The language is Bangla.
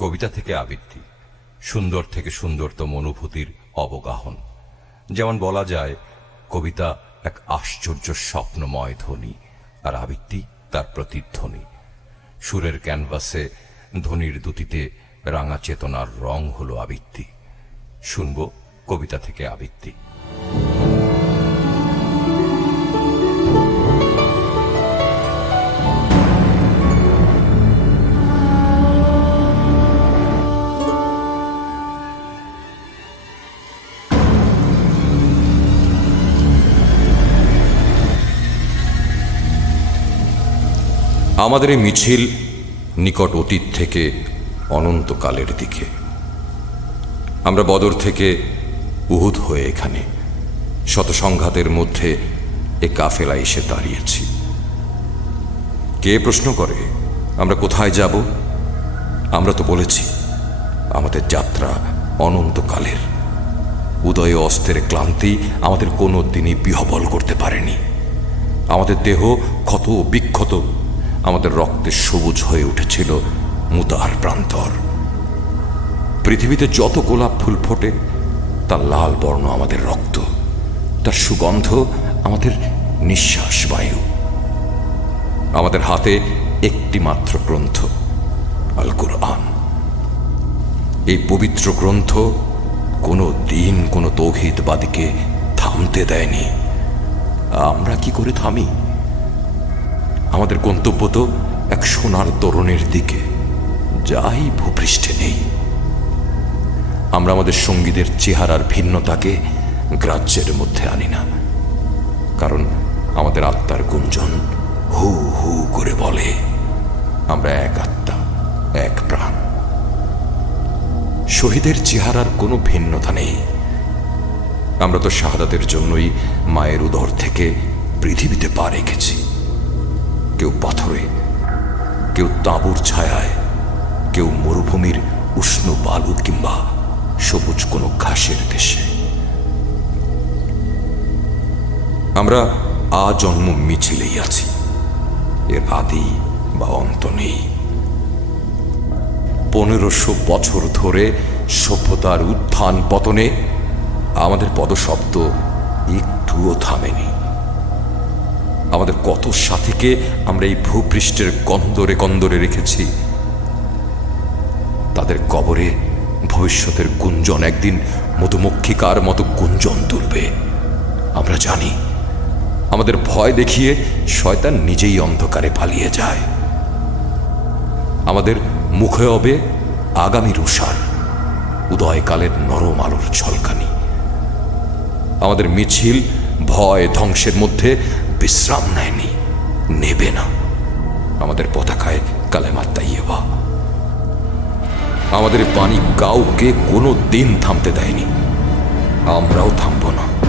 কবিতা থেকে আবৃত্তি, সুন্দর থেকে সুন্দরতম অনুভূতির অবগাহন। যেমন বলা যায়, কবিতা এক আশ্চর্য স্বপ্নময় ধ্বনি, আর আবৃত্তি তার প্রতিধ্বনি। সুরের ক্যানভাসে ধ্বনির দুটিতে রাঙা চেতনার রং হলো আবৃত্তি। শুনব কবিতা থেকে আবৃত্তি। আমাদের এই মিছিল নিকট অতীত থেকে অনন্তকালের দিকে। আমরা বদর থেকে উহুদ হয়ে এখানে শত সংঘাতের মধ্যে এ কাফেলা এসে দাঁড়িয়েছি। কে প্রশ্ন করে, আমরা কোথায় যাব? আমরা তো বলেছি, আমাদের যাত্রা অনন্তকালের। উদয় অস্তের ক্লান্তি আমাদের কোনো দিনই বিহবল করতে পারেনি। আমাদের দেহ ক্ষত বিক্ষত আমাদের রক্তে সবুজ হয়ে উঠেছিল মুতার প্রান্তর। পৃথিবীতে যত গোলাপ ফুল ফোটে, তার লাল বর্ণ আমাদের রক্ত, তার সুগন্ধ আমাদের নিঃশ্বাস বায়ু। আমাদের হাতে একটি মাত্র গ্রন্থ আল কুরআন এই পবিত্র গ্রন্থ কোনো দিন কোনো তৌহিদবাদীকে থামতে দেয়নি। আমরা কি করে থামি? আমাদের গন্তব্য তো এক সোনার তরুণের দিকে। যাই ভূপৃষ্ঠে নেই। আমরা আমাদের সঙ্গীদের চেহারার ভিন্নতাকে গ্রাহ্যের মধ্যে আনি না। কারণ আমাদের আত্মার গুঞ্জন হু হু করে বলে, আমরা এক আত্মা, এক প্রাণ। শহীদের চেহারার কোনো ভিন্নতা নেই। আমরা তো শাহাদাতের জন্যই মায়ের উদর থেকে পৃথিবীতে পা রেখেছি। কেউ পাথরে, কেউ তাঁবুর ছায়ায়, কেউ মরুভূমির উষ্ণ বালু কিংবা সবুজ কোনো ঘাসের দেশে। আমরা আজন্ম মিছিলেই আছি এর আদি বা অন্ত নেই। পনেরোশো বছর ধরে সভ্যতার উত্থান পতনে আমাদের পদশব্দ একটুও থামেনি। আমাদের কত সাথীকে আমরা এই ভূপৃষ্ঠের কন্দরে কন্দরে রেখেছি। তাদের কবরে ভবিষ্যতের গুঞ্জন একদিন মধুমক্ষিকার মতো গুঞ্জন তুলবে। আমরা জানি, আমাদের ভয় দেখিয়ে শয়তান নিজেই অন্ধকারে পালিয়ে যায়। আমাদের মুখে হবে আগামী রুষার, উদয়কালের নরম আলোর ঝলকানি আমাদের মিছিল ভয় ধ্বংসের মধ্যে বিশ্রাম নেয়নি। নেবে না। আমাদের পতাকায় কালেমার তাইয়েবা আমাদের পানি কাউকে কোনো দিন থামতে দেয়নি। আমরাও থামব না।